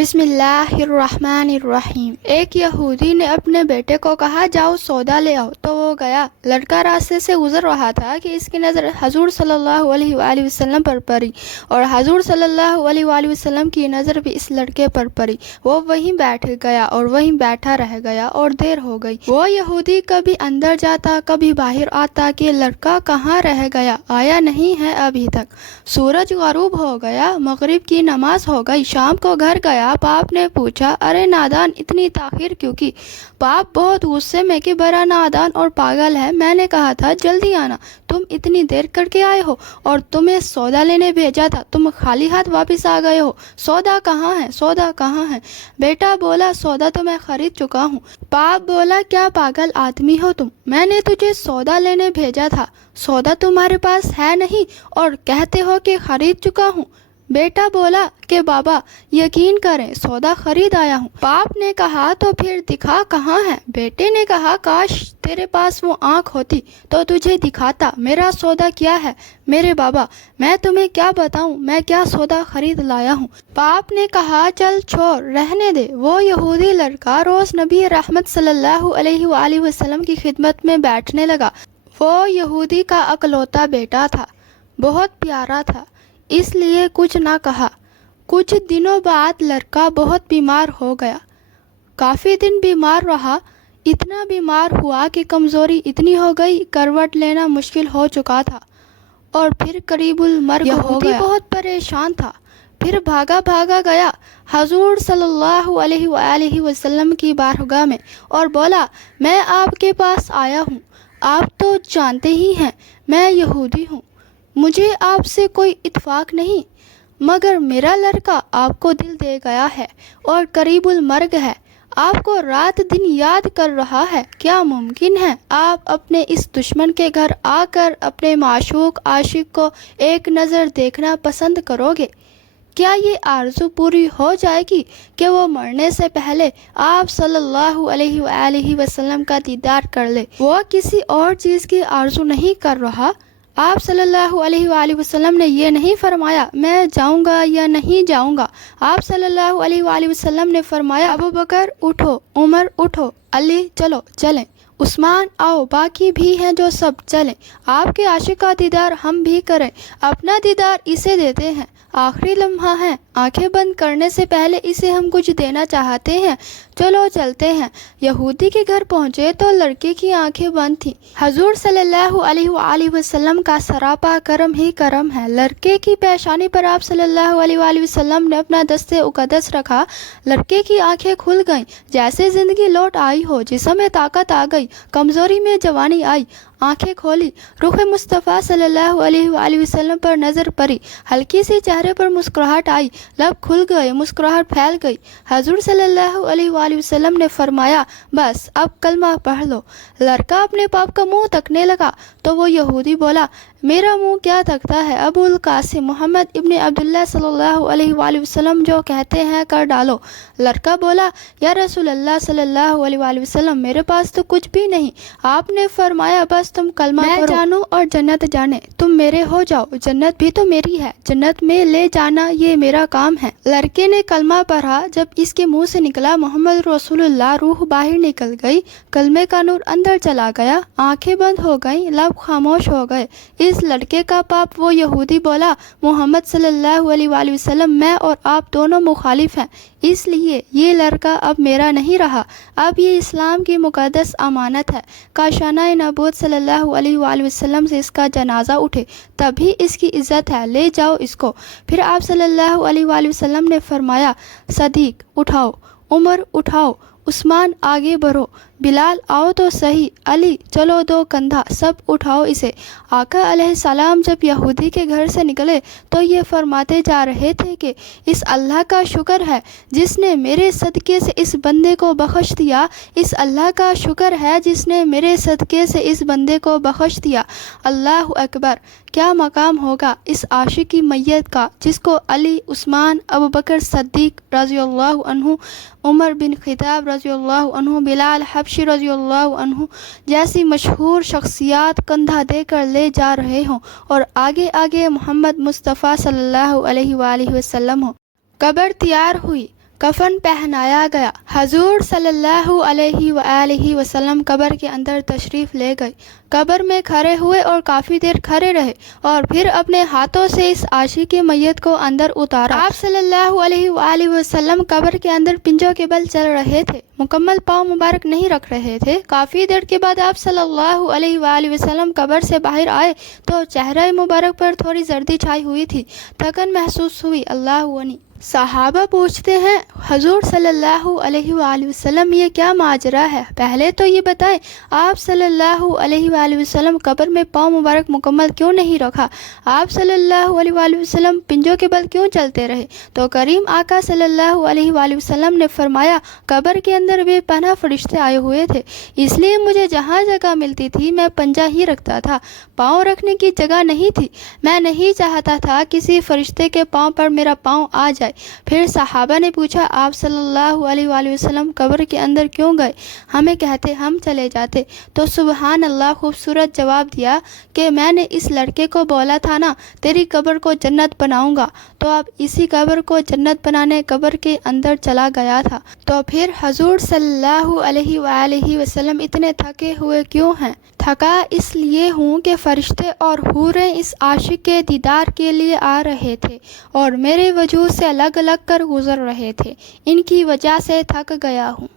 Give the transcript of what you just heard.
بسم اللہ الرحمن الرحیم۔ ایک یہودی نے اپنے بیٹے کو کہا جاؤ سودا لے آؤ، تو وہ گیا۔ لڑکا راستے سے گزر رہا تھا کہ اس کی نظر حضور صلی اللہ علیہ وآلہ وسلم پر پڑی، اور حضور صلی اللہ علیہ وآلہ وسلم کی نظر بھی اس لڑکے پر پڑی۔ وہ وہیں بیٹھ گیا اور وہیں بیٹھا رہ گیا اور دیر ہو گئی۔ وہ یہودی کبھی اندر جاتا کبھی باہر آتا کہ لڑکا کہاں رہ گیا، آیا نہیں ہے ابھی تک۔ سورج غروب ہو گیا، مغرب کی نماز ہو گئی۔ شام کو گھر گیا، باپ نے پوچھا ارے نادان اتنی تاخیر کیوں کی؟ باپ بہت غصے میں کہ بڑا نادان اور پاگل ہے، میں نے کہا تھا جلدی آنا، تم اتنی دیر کر کے آئے ہو، اور تمہیں سودا لینے بھیجا تھا، تم خالی ہاتھ واپس آ گئے ہو، سودا کہاں ہے، سودا کہاں ہے؟ بیٹا بولا سودا تو میں خرید چکا ہوں۔ باپ بولا کیا پاگل آدمی ہو تم، میں نے تجھے سودا لینے بھیجا تھا، سودا تمہارے پاس ہے نہیں اور کہتے ہو کہ خرید چکا ہوں۔ بیٹا بولا کہ بابا یقین کریں سودا خرید آیا ہوں۔ باپ نے کہا تو پھر دکھا کہاں ہے؟ بیٹے نے کہا کاش تیرے پاس وہ آنکھ ہوتی تو تجھے دکھاتا میرا سودا کیا ہے۔ میرے بابا میں تمہیں کیا بتاؤں میں کیا سودا خرید لایا ہوں۔ باپ نے کہا چل چھوڑ رہنے دے۔ وہ یہودی لڑکا روز نبی رحمت صلی اللہ علیہ وآلہ وسلم کی خدمت میں بیٹھنے لگا۔ وہ یہودی کا اکلوتا بیٹا تھا، بہت پیارا تھا، اس لیے کچھ نہ کہا۔ کچھ دنوں بعد لڑکا بہت بیمار ہو گیا، کافی دن بیمار رہا، اتنا بیمار ہوا کہ کمزوری اتنی ہو گئی کروٹ لینا مشکل ہو چکا تھا، اور پھر قریب المرگ ہو گیا۔ بہت پریشان تھا، پھر بھاگا گیا حضور صلی اللہ علیہ وآلہ وسلم کی بارگاہ میں اور بولا میں آپ کے پاس آیا ہوں، آپ تو جانتے ہی ہیں میں یہودی ہوں، مجھے آپ سے کوئی اتفاق نہیں، مگر میرا لڑکا آپ کو دل دے گیا ہے اور قریب المرگ ہے، آپ کو رات دن یاد کر رہا ہے، کیا ممکن ہے آپ اپنے اس دشمن کے گھر آ کر اپنے معشوق عاشق کو ایک نظر دیکھنا پسند کرو گے؟ کیا یہ آرزو پوری ہو جائے گی کہ وہ مرنے سے پہلے آپ صلی اللہ علیہ وآلہ وسلم کا دیدار کر لے؟ وہ کسی اور چیز کی آرزو نہیں کر رہا۔ آپ صلی اللہ علیہ وآلہ وسلم نے یہ نہیں فرمایا میں جاؤں گا یا نہیں جاؤں گا۔ آپ صلی اللہ علیہ وآلہ وسلم نے فرمایا ابو بکر اٹھو، عمر اٹھو، علی چلو چلیں، عثمان آؤ، باقی بھی ہیں جو سب چلیں، آپ کے عاشق کا دیدار ہم بھی کریں، اپنا دیدار اسے دیتے ہیں، آخری لمحہ ہے، آنکھیں بند کرنے سے پہلے اسے ہم کچھ دینا چاہتے ہیں، چلو چلتے ہیں۔ یہودی کے گھر پہنچے تو لڑکے کی آنکھیں بند تھیں۔ حضور صلی اللہ علیہ وآلہ وسلم کا سراپا کرم ہی کرم ہے۔ لڑکے کی پیشانی پر آپ صلی اللہ علیہ وآلہ وسلم نے اپنا دست اقدس رکھا، لڑکے کی آنکھیں کھل گئیں، جیسے زندگی لوٹ آئی ہو، جسم میں طاقت آ گئی، کمزوری میں جوانی آئی، آنکھیں کھولی، رخ مصطفیٰ صلی اللہ علیہ وآلہ وسلم پر نظر پڑی، ہلکی سی چہرے پر مسکراہٹ آئی، لب کھل گئے، مسکراہٹ پھیل گئی۔ حضور صلی اللہ علیہ وآلہ وسلم نے فرمایا بس اب کلمہ پڑھ لو۔ لڑکا اپنے باپ کا منہ تکنے لگا تو وہ یہودی بولا میرا منہ کیا تکتا ہے، ابو القاسم محمد ابن عبداللہ صلی اللہ علیہ وآلہ وسلم جو کہتے ہیں کر ڈالو۔ لڑکا بولا یا رسول اللہ صلی اللہ علیہ وآلہ وسلم میرے پاس تو کچھ بھی نہیں۔ آپ نے فرمایا بس تم کلمہ پڑھو، میں جانوں اور جنت جانے، تم میرے ہو جاؤ، جنت بھی تو میری ہے، جنت میں لے جانا یہ میرا کام ہے۔ لڑکے نے کلمہ پڑھا، جب اس کے منہ سے نکلا محمد رسول اللہ، روح باہر نکل گئی، کلمے کا نور اندر چلا گیا، آنکھیں بند ہو گئیں، لب خاموش ہو گئے۔ اس لڑکے کا باپ وہ یہودی بولا محمد صلی اللہ علیہ وآلہ وسلم میں اور آپ دونوں مخالف ہیں، اس لیے یہ لڑکا اب میرا نہیں رہا، اب یہ اسلام کی مقدس امانت ہے، کاشانہ نبوت صلی اللہ علیہ وآلہ وسلم سے اس کا جنازہ اٹھے تبھی اس کی عزت ہے، لے جاؤ اس کو۔ پھر آپ صلی اللہ علیہ وآلہ وسلم نے فرمایا صدیق اٹھاؤ، عمر اٹھاؤ، عثمان آگے بڑھو، بلال آؤ تو صحیح، علی چلو دو کندھا، سب اٹھاؤ اسے۔ آقا علیہ السلام جب یہودی کے گھر سے نکلے تو یہ فرماتے جا رہے تھے کہ اس اللہ کا شکر ہے جس نے میرے صدقے سے اس بندے کو بخش دیا، اس اللہ کا شکر ہے جس نے میرے صدقے سے اس بندے کو بخش دیا۔ اللہ اکبر، کیا مقام ہوگا اس عاشق کی میت کا جس کو علی، عثمان، ابو بکر صدیق رضی اللہ عنہ، عمر بن خطاب رضی اللہ عنہ، بلال حبشی رضی اللہ عنہ جیسی مشہور شخصیات کندھا دے کر لے جا رہے ہوں اور آگے آگے محمد مصطفیٰ صلی اللہ علیہ وآلہ وسلم ہوں۔ قبر تیار ہوئی، کفن پہنایا گیا۔ حضور صلی اللہ علیہ وآلہ وسلم قبر کے اندر تشریف لے گئے، قبر میں کھڑے ہوئے اور کافی دیر کھڑے رہے اور پھر اپنے ہاتھوں سے اس عاشق کی میت کو اندر اتارا۔ آپ صلی اللہ علیہ وآلہ وسلم قبر کے اندر پنجوں کے بل چل رہے تھے، مکمل پاؤں مبارک نہیں رکھ رہے تھے۔ کافی دیر کے بعد آپ صلی اللہ علیہ وآلہ وسلم قبر سے باہر آئے تو چہرہ مبارک پر تھوڑی زردی چھائی ہوئی تھی، تھکن محسوس ہوئی۔ اللہ عنی صحابہ پوچھتے ہیں حضور صلی اللہ علیہ وآلہ وسلم یہ کیا ماجرا ہے؟ پہلے تو یہ بتائیں آپ صلی اللہ علیہ وآلہ وسلم قبر میں پاؤں مبارک مکمل کیوں نہیں رکھا؟ آپ صلی اللہ علیہ وآلہ وسلم پنجوں کے بل کیوں چلتے رہے؟ تو کریم آقا صلی اللہ علیہ وآلہ وسلم نے فرمایا قبر کے اندر بے پناہ فرشتے آئے ہوئے تھے، اس لیے مجھے جہاں جگہ ملتی تھی میں پنجہ ہی رکھتا تھا، پاؤں رکھنے کی جگہ نہیں تھی۔ میں نہیں چاہتا تھا کسی فرشتے کے پاؤں پر میرا پاؤں آ جائے۔ پھر صحابہ نے پوچھا آپ صلی اللہ علیہ وآلہ وسلم قبر کے اندر کیوں گئے؟ ہمیں کہتے ہم چلے جاتے۔ تو سبحان اللہ خوبصورت جواب دیا کہ میں نے اس لڑکے کو بولا تھا نا تیری قبر کو جنت بناؤں گا، تو اب اسی قبر کو جنت بنانے قبر کے اندر چلا گیا تھا۔ تو پھر حضور صلی اللہ علیہ وآلہ وسلم اتنے تھکے ہوئے کیوں ہیں؟ تھکا اس لیے ہوں کہ فرشتے اور حوریں اس عاشق کے دیدار کے لیے آ رہے تھے اور میرے وجود سے الگ الگ کر گزر رہے تھے، ان کی وجہ سے تھک گیا ہوں۔